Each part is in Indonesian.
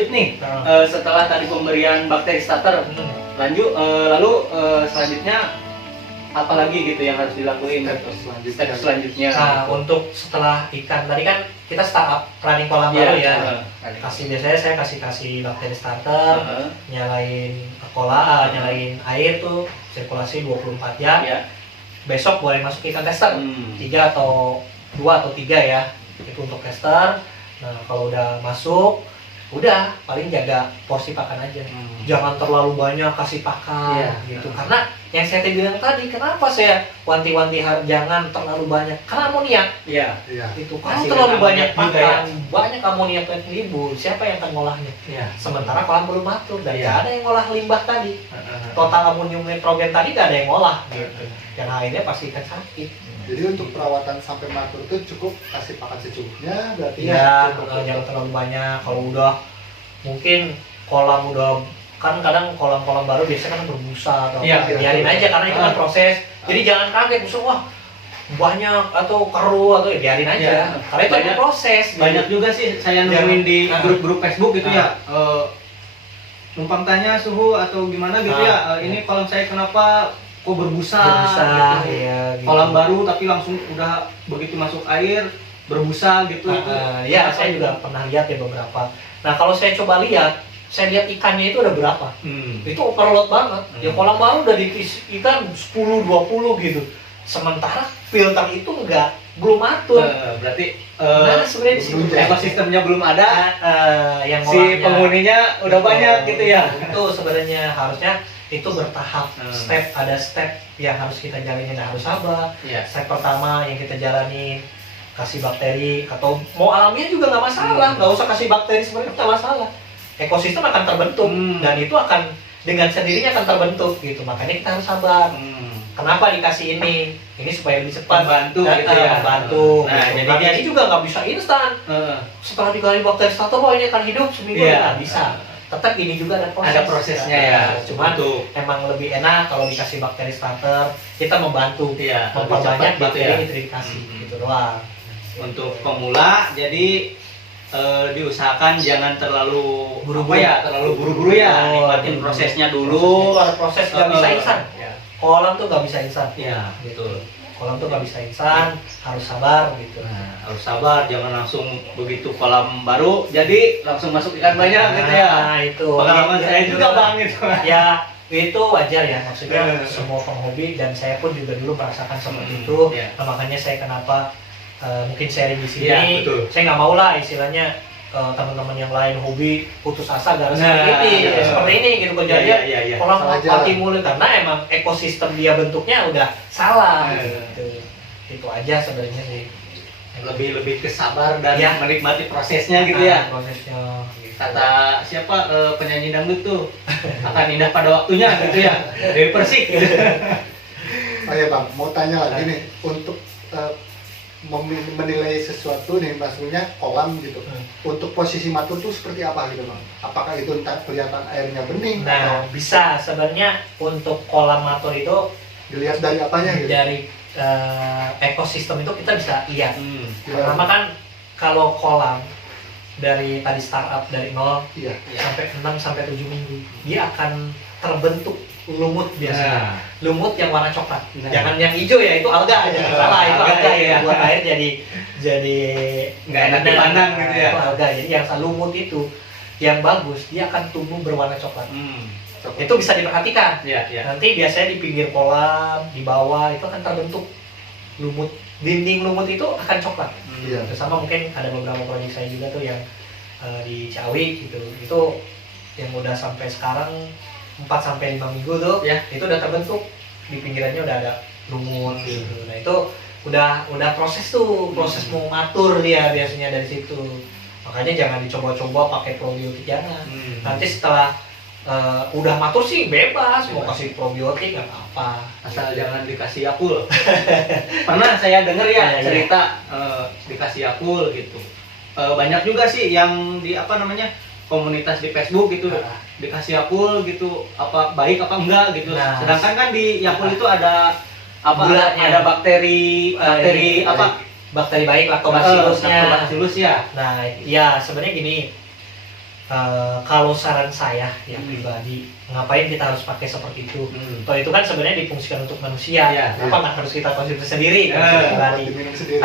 lanjut nih. Setelah tadi pemberian bakteri starter, lalu selanjutnya apa lagi gitu yang harus dilakuin? Step selanjutnya. Nah, untuk setelah ikan tadi kan kita startup running kolam baru ya. Biasanya saya kasih bakteri starter, nyalain nyalain air tuh sirkulasi 24 jam. Besok boleh masuk ikan tester, 3 atau 2 atau 3 ya, itu untuk tester. Nah kalau udah masuk, udah paling jaga porsi pakan aja, jangan terlalu banyak kasih pakan gitu. Karena yang saya bilang tadi, kenapa saya wanti-wanti jangan terlalu banyak, karena amoniak. Itu kalau terlalu banyak pakan, banyak amoniak yang timbul, siapa yang akan ngolahnya? Sementara kolam belum matur dan nggak ada yang ngolah limbah tadi. Total amonium nitrogen tadi nggak ada yang ngolah gitu. Yang akhirnya pasti ikan sakit. Jadi untuk perawatan sampai matur itu cukup kasih pakan secukupnya, berarti jangan terlalu banyak. Kalau udah mungkin kolam udah kan kadang kolam-kolam baru biasanya kan berbusa atau biarin aja karena itu kan proses. Jadi jangan kaget musuh wah banyak atau keruh atau biarin aja. Karena itu kan proses. Banyak juga sih saya nemuin di grup-grup Facebook gitu ya. Numpang tanya suhu atau gimana gitu ya. Ini kolam saya kenapa kok berbusa gitu. Gitu. Kolam baru tapi langsung udah begitu masuk air berbusa gitu. Saya juga pernah lihat ya beberapa. Nah kalau saya coba lihat, saya lihat ikannya itu ada berapa. Itu overload banget. Ya kolam baru udah diisi ikan 10-20 gitu. Sementara filter itu belum atur. Berarti sebenarnya di situ ekosistemnya belum ada. Yang si penghuninya udah banyak gitu ya. Itu sebenarnya harusnya itu bertahap, ada step yang harus kita jalanin, harus sabar. Step pertama yang kita jalani kasih bakteri atau mau alamiah juga nggak masalah, nggak usah kasih bakteri sebenarnya nggak masalah. Ekosistem akan terbentuk dan itu akan dengan sendirinya akan terbentuk gitu. Makanya kita harus sabar. Kenapa dikasih ini supaya lebih cepat membantu gitu ya. Membantu. Nah, gitu. jadi ini juga nggak bisa instan. Setelah dikasih bakteri starter, ini akan hidup seminggu nggak bisa. Tetap ini juga ada prosesnya ya. Cuman emang lebih enak kalau dikasih bakteri starter, kita membantu memperbanyak bakteri itu dikasih gitu doang. Untuk pemula jadi diusahakan jangan terlalu buru-buru ya, nikmatin prosesnya dulu. Ada proses nggak bisa instan. Kolam tuh nggak bisa instan. Betul. Kolam tuh nggak bisa instan, harus sabar gitu. Harus sabar, jangan langsung begitu kolam baru jadi langsung masuk ikan banyak gitu ya. Itu pengalaman saya juga bang gitu. Ya itu wajar ya, maksudnya semua penghobi dan saya pun juga dulu merasakan seperti itu. Nah, makanya saya kenapa mungkin sharing di sini. Saya nggak mau lah istilahnya teman-teman yang lain hobi putus asa gara seperti ini gitu kejadian kolam mati mulu karena emang ekosistem dia bentuknya udah salah gitu. Itu aja sebenarnya sih. Lebih kesabar dan menikmati prosesnya gitu ya. Prosesnya. Kata siapa penyanyi dangdut tuh akan indah pada waktunya gitu ya. Dewi Persik gitu. Oh ya bang, mau tanya lagi nih untuk menilai sesuatu nih maksudnya kolam gitu. Untuk posisi matur tuh seperti apa gitu bang? Apakah itu ntar kelihatan airnya bening? Nah bisa sebenarnya untuk kolam matur itu dilihat dari apanya gitu? Dari ekosistem itu kita bisa lihat. Pertama kan kalau kolam dari tadi startup dari 0 sampai 6 sampai 7 minggu dia akan terbentuk lumut biasanya. Lumut yang warna coklat. Jangan yang hijau ya, itu alga aja. Salah, itu alga ya. Buat air jadi nggak enak dipandang gitu ya. Itu alga. Jadi yang lumut itu yang bagus dia akan tumbuh berwarna coklat. Itu bisa diperhatikan. Nanti biasanya di pinggir kolam, di bawah itu akan terbentuk lumut. Dinding lumut itu akan coklat. Sama mungkin ada beberapa proyek saya juga tuh yang di Ciawi gitu. Itu yang udah sampai sekarang 4-5 minggu tuh, itu udah terbentuk di pinggirannya udah ada lumut gitu. Nah itu udah proses mau matur dia biasanya dari situ. Makanya jangan dicoba-coba pakai probiotik jangan. Nanti setelah udah matur sih bebas mau kasih probiotik nggak apa-apa. Asal jangan dikasih Yakult. Pernah saya dengar ya cerita dikasih Yakult gitu. Banyak juga sih yang di komunitas di Facebook gitu dikasih Yakult gitu, apa baik apa enggak gitu. Sedangkan kan di Yakult itu ada ada bakteri bakteri baik lactobacillusnya. Lactobacillus ya. Nah, ya sebenarnya gini. Kalau saran saya yang pribadi, ngapain kita harus pakai seperti itu? Toh itu kan sebenarnya difungsikan untuk manusia. Kenapa nggak harus kita konsumsi sendiri? Pribadi. Diminum sendiri.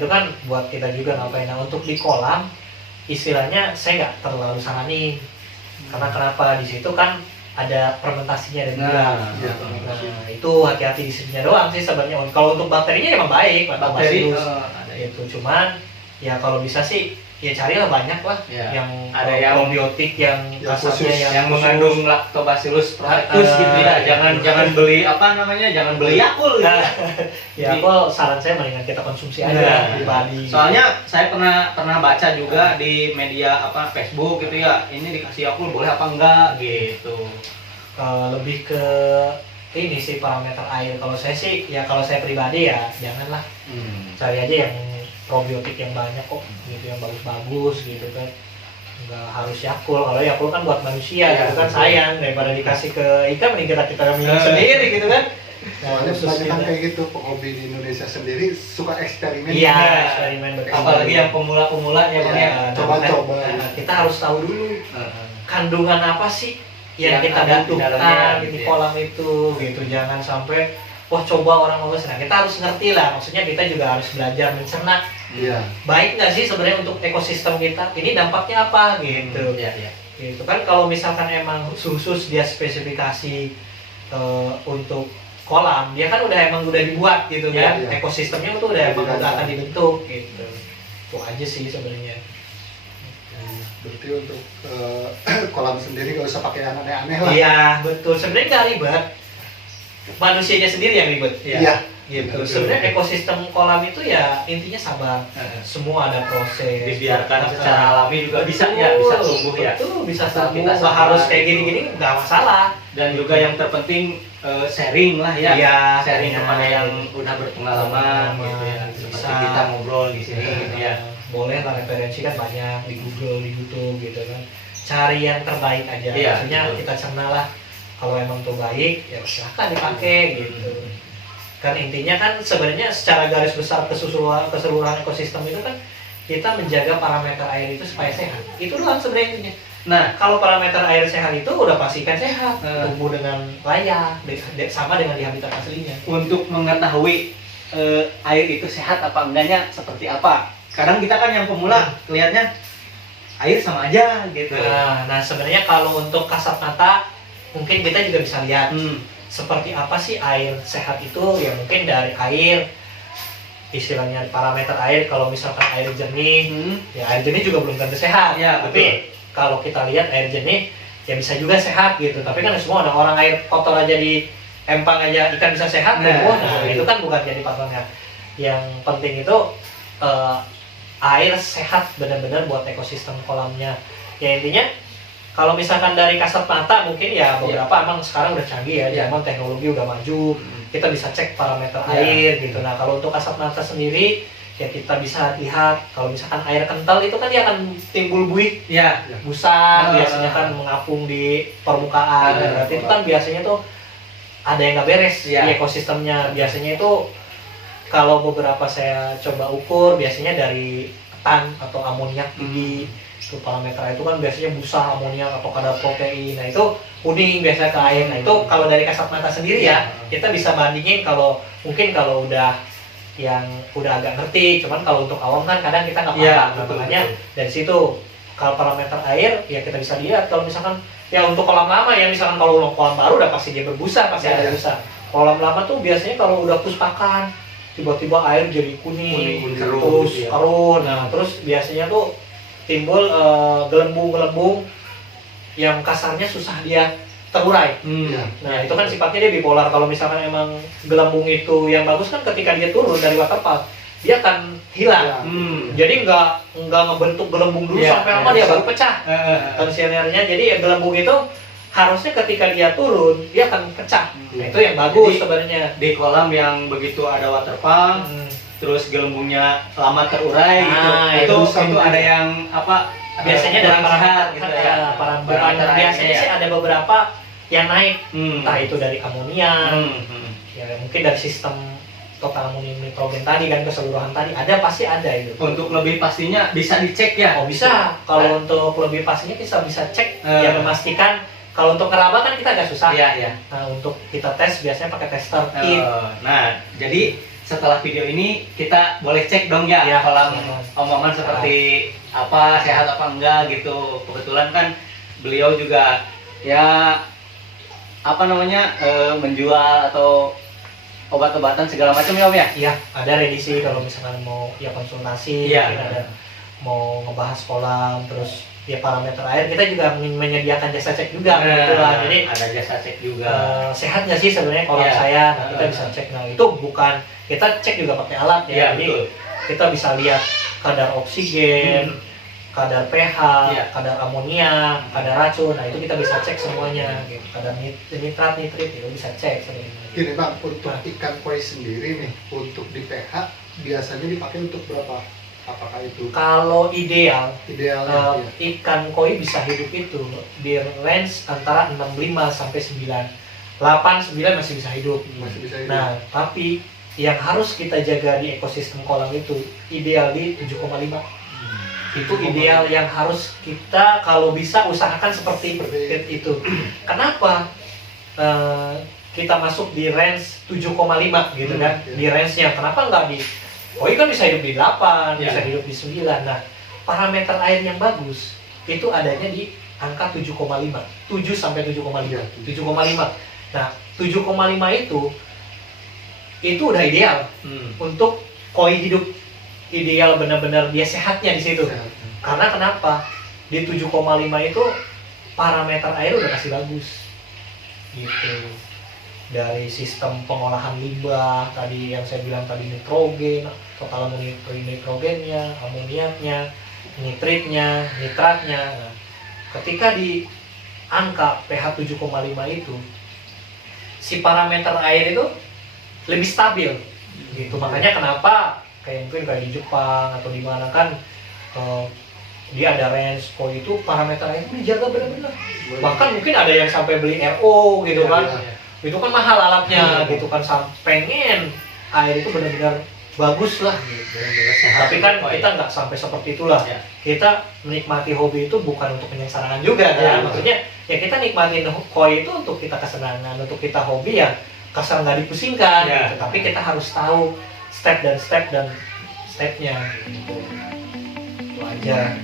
Itu kan buat kita juga ngapain. Nah untuk di kolam, istilahnya saya nggak terlalu saranin. Karena kenapa? Di situ kan ada fermentasinya dan gula. Nah itu hati-hati di sininya doang sih sebenarnya. Kalau untuk bakterinya emang baik, Bakteri itu cuman ya kalau bisa sih ya carilah banyak lah yang ada yang probiotik yang kasarnya yang mengandung lactobacillus protectus gitu ya. Jangan beli jangan beli Yakult gitu. Ya aku saran saya mendingan kita konsumsi aja pribadi. Soalnya saya pernah baca juga di media Facebook gitu ya. Ini dikasih Yakult boleh apa enggak gitu. Lebih ke ini sih parameter air. Kalau saya sih ya kalau saya pribadi ya janganlah. Cari aja yang probiotik yang banyak kok gitu, yang bagus-bagus gitu kan, nggak harus Yakult. Kalau Yakult kan buat manusia gitu kan, sayang daripada dikasih ke ikan mending kita minum sendiri gitu kan. Soalnya banyak kan kayak gitu penghobi di Indonesia sendiri suka eksperimen. Iya, eksperimen betul. Apalagi yang pemula-pemula ya Bang ya. Coba-coba. Kita harus tahu dulu kandungan apa sih yang kita ada di butuhkan dalamnya, di gitu ya. kolam itu gitu. Jangan sampai wah coba orang bagus. Nah kita harus ngerti lah, maksudnya kita juga harus belajar mencerna. Iya. Baik nggak sih sebenarnya untuk ekosistem kita? Ini dampaknya apa gitu? Gitu kan kalau misalkan emang khusus dia spesifikasi untuk kolam, dia kan udah dibuat gitu kan? Ekosistemnya itu udah akan dibentuk gitu. Itu aja sih sebenarnya. Berarti untuk kolam sendiri nggak usah pakai yang aneh-aneh lah. Iya betul. Sebenarnya nggak ribet. Manusianya sendiri yang ribet. Iya. Gitu. Sebenarnya ekosistem kolam itu ya intinya sabar. Semua ada proses. Dibiarkan secara alami juga bisa tumbuh ya. Betul, bisa Asal tumbuh. kita Nggak harus kayak gini-gini nggak masalah. Dan juga yang terpenting sharing lah ya. Iya, Sharing iya. kepada yang udah berpengalaman gitu ya. Seperti Bisa. kita ngobrol di sini gitu ya. Boleh lah, referensi kan banyak di Google, di YouTube gitu kan. Cari yang terbaik aja. Iya, Maksudnya betul. kita cerna lah. Kalau emang tuh baik, ya silahkan dipakai gitu. Kan intinya kan sebenarnya secara garis besar keseluruhan ekosistem itu kan kita menjaga parameter air itu supaya sehat. Itu doang sebenarnya intinya. Nah, kalau parameter air sehat itu udah pastikan sehat, tumbuh dengan layak, sama dengan di habitat aslinya. Untuk mengetahui air itu sehat apa enggaknya seperti apa. Kadang kita kan yang pemula lihatnya air sama aja gitu. Nah sebenarnya kalau untuk kasat mata mungkin kita juga bisa lihat seperti apa sih air sehat itu. Ya mungkin dari air, istilahnya parameter air, kalau misalkan air jernih, ya air jernih juga belum tentu sehat. Ya, tapi kalau kita lihat air jernih ya bisa juga sehat gitu. Tapi kan semua ada orang air kotor aja di empang aja ikan bisa sehat. Nah itu kan bukan jadi patokan. Yang penting itu air sehat benar-benar buat ekosistem kolamnya. Ya intinya kalau misalkan dari kasat mata mungkin ya beberapa emang sekarang udah canggih ya, zaman teknologi udah maju, kita bisa cek parameter air gitu. Nah kalau untuk kasat mata sendiri ya kita bisa lihat kalau misalkan air kental itu kan dia akan timbul buih, busa, biasanya kan mengapung di permukaan. Berarti itu kan biasanya tuh ada yang nggak beres di ekosistemnya. Biasanya itu kalau beberapa saya coba ukur biasanya dari ketan atau amoniak tinggi. Itu parameter itu kan biasanya busa, amoniak atau kadar protein. Nah itu kuning biasanya ke air. Nah itu kalau dari kasat mata sendiri ya kita bisa bandingin. Kalau mungkin kalau udah yang udah agak ngerti, cuman kalau untuk awam kan kadang kita nggak paham. Makanya dari situ kalau parameter air ya kita bisa lihat. Kalau misalkan ya untuk kolam lama ya, misalkan kalau kolam baru udah pasti dia berbusa, pasti ada busa. Kolam lama tuh biasanya kalau udah puspakan tiba-tiba air jadi kuning terus keruh. Nah terus biasanya tuh timbul gelembung-gelembung yang kasarnya susah dia terurai. Nah itu kan sifatnya dia bipolar. Kalau misalkan emang gelembung itu yang bagus kan ketika dia turun dari waterfall dia akan hilang. Jadi nggak ngebentuk gelembung dulu sampai lama dia baru pecah tensionernya. Jadi ya gelembung itu harusnya ketika dia turun dia akan pecah. Nah itu yang bagus sebenarnya. Di kolam yang begitu ada waterfall terus gelembungnya lama terurai gitu. Itu ada yang apa? Biasanya dari sehat gitu ya. Parameter biasanya sih ada beberapa yang naik. Entah itu dari amonia, ya mungkin dari sistem total amonium nitrogen tadi kan, keseluruhan tadi pasti ada itu. Untuk lebih pastinya bisa dicek ya. Oh bisa, kalau untuk lebih pastinya kita bisa cek yang memastikan. Kalau untuk ngeraba kan kita agak susah. Iya, iya. Nah, untuk kita tes biasanya pakai tester kit. Nah, jadi setelah video ini kita boleh cek dong ya, Ya, kolam ya. omongan seperti apa, sehat apa enggak gitu. Kebetulan kan beliau juga ya apa namanya menjual atau obat-obatan segala macam ya Om ya. Iya, ada redisi kalau misalkan mau ya konsultasi, Iya. mungkin ada mau ngebahas kolam, terus ya parameter air, kita juga menyediakan jasa cek juga gitu lah. Jadi ada jasa cek juga. sehat nggak sih sebenarnya kolam Iya. saya? Nah, kita bisa cek. Nah, itu bukan kita cek juga pakai alat ya. Iya, Jadi betul. kita bisa lihat kadar oksigen, kadar pH, Iya. kadar amonia, kadar racun. Nah, itu kita bisa cek semuanya gitu. Kadar nitrat, nitrit itu bisa cek sebenarnya. Gini Bang, untuk ikan koi sendiri nih, untuk di pH biasanya dipakai untuk berapa? Apakah itu Kalau ideal idealnya? ikan koi bisa hidup itu di range antara 65 sampai 9. 8, 9 masih bisa hidup. Masih bisa hidup? Nah, tapi yang harus kita jaga di ekosistem kolam itu ideal di 7,5. Itu ideal yang harus kita kalau bisa usahakan seperti itu. Kenapa? Kita masuk di range 7,5 gitu kan, iya. di range-nya. Kenapa nggak di koi kan bisa hidup di 8, Iya. bisa hidup di 9. Nah, parameter air yang bagus itu adanya di angka 7,5. 7 sampai 7,5. Iya. 7,5. Nah, 7,5 itu udah ideal untuk koi hidup. Ideal benar-benar dia sehatnya di situ. Sehat. Karena kenapa? Di 7,5 itu parameter air udah kasih bagus. Gitu. Dari sistem pengolahan limbah tadi yang saya bilang tadi, nitrogen, total nitrogennya, amoniaknya, nitritnya, nitratnya. Nah, ketika di angka pH 7,5 itu si parameter air itu lebih stabil. Gitu. Makanya kenapa kayak mungkin kayak di Jepang atau di mana kan dia ada range koi itu parameter air itu dijaga benar-benar. Bahkan mungkin ada yang sampai beli RO gitu Iya, kan. iya. Itu kan mahal alatnya Iya. gitu kan, pengen air itu benar-benar bagus lah gitu. Tapi kan kita nggak sampai seperti itulah. Ya. Kita menikmati hobi itu bukan untuk penyesarangan juga Ya, kan. Maksudnya ya kita nikmatin koi itu untuk kita kesenangan, untuk kita hobi ya kasar nggak dipusingkan. Ya. Gitu. Tapi kita harus tahu step dan stepnya. Gitu. Itu aja.